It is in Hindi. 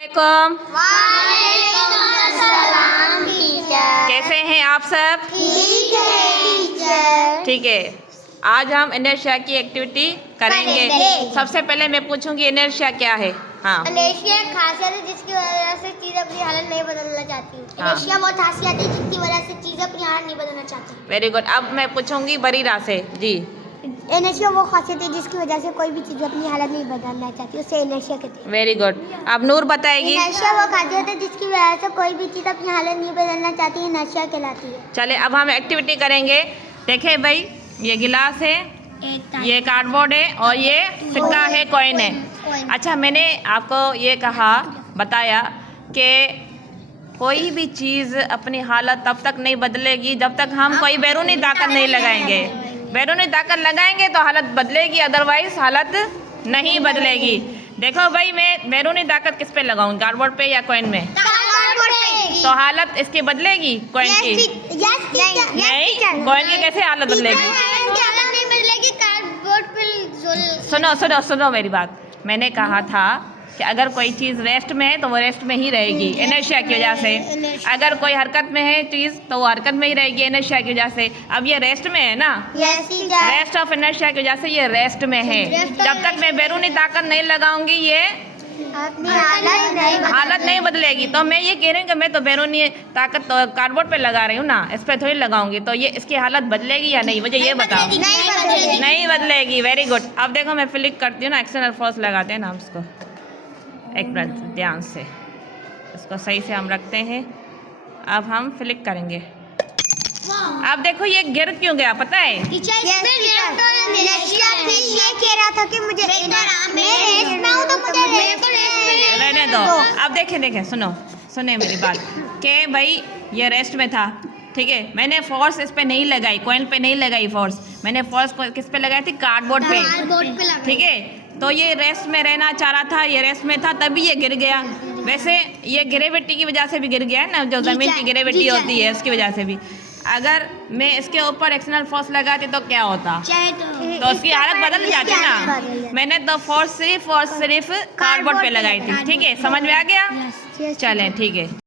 वालेकुम अस्सलाम टीचर। कैसे हैं आप सब? ठीक है टीचर। ठीक है, आज हम इनर्शिया की एक्टिविटी करेंगे। सबसे पहले मैं पूछूंगी इनर्शिया क्या है? हाँ, इनर्शिया एक खासियत है जिसकी वजह से चीज अपनी हालत नहीं बदलना चाहती। हाँ। इनर्शिया वो खासियत है जिसकी वजह से चीज अपनी हालत नहीं बदलना चाहती। Very good. अब मैं पूछूंगी बरीरा से। जी, इनर्शिया वो खासियत है जिसकी वजह से कोई भी चीज अपनी हालत नहीं बदलना चाहती, उसे इनर्शिया कहते हैं। Very good. अब नूर बताएगी। इनर्शिया वो खासियत है जिसकी वजह से कोई भी चीज अपनी हालत नहीं बदलना चाहती, इनर्शिया कहलाती है। चले, अब हम एक्टिविटी करेंगे। देखे भाई, ये गिलास है, ये कार्डबोर्ड है और ये सिक्का है, कॉइन है। अच्छा, मैंने आपको ये बताया कि कोई भी चीज़ अपनी हालत तब तक नहीं बदलेगी जब तक हम कोई बैरूनी ताकत नहीं लगाएंगे। बैरूनी ताकत लगाएंगे तो हालत बदलेगी, अदरवाइज हालत नहीं बदलेगी। देखो भाई, मैं बैरूनी ताकत किस पे लगाऊं, कार्डबोर्ड पे या कॉइन में? तो हालत इसकी बदलेगी कॉइन की? नहीं, कॉइन की कैसे हालत बदलेगी? सुनो सुनो सुनो मेरी बात। मैंने कहा था कि अगर कोई चीज़ रेस्ट में है तो वो रेस्ट में ही रहेगी इनर्शिया की वजह से। अगर कोई हरकत में है चीज़ तो वो हरकत में ही रहेगी इनर्शिया की वजह से। अब ये रेस्ट में है ना, रेस्ट ऑफ इनर्शिया की वजह से ये रेस्ट में है। जब तक मैं बैरूनी ताकत नहीं लगाऊंगी ये हालत नहीं बदलेगी। तो मैं ये कह रही हूँ कि मैं तो बैरूनी ताकत तो कार्डबोर्ड पे लगा रही हूँ ना, इस पर थोड़ी लगाऊंगी। तो ये इसकी हालत बदलेगी या नहीं, मुझे ये बताओ। नहीं बदलेगी। Very good. अब देखो, मैं फ्लिक करती हूँ ना, एक्सटर्नल फोर्स लगाते हैं ना हम इसको। एक मिनट ध्यान से, इसको सही से हम रखते हैं। अब हम फ्लिक करेंगे। अब देखो ये गिर क्यों गया पता है? रहने दो। अब देखें, सुने मेरी बात कि भाई ये रेस्ट में था, ठीक है। मैंने फोर्स इस पे नहीं लगाई, कॉइन पे नहीं लगाई फोर्स। मैंने फोर्स किस पे लगाई थी? कार्डबोर्ड पे, ठीक है। तो ये रेस्ट में रहना चाह रहा था, ये रेस्ट में था, तभी ये गिर गया। वैसे ये ग्रेविटी की वजह से भी गिर गया है ना, जो ज़मीन की ग्रेविटी होती है उसकी वजह से भी। अगर मैं इसके ऊपर एक्सटर्नल फोर्स लगाती तो क्या होता? तो उसकी हालत बदल जाती ना। मैंने तो फोर्स सिर्फ और सिर्फ कार्डबोर्ड पे लगाई थी, ठीक है। समझ में आ गया? चलें, ठीक है।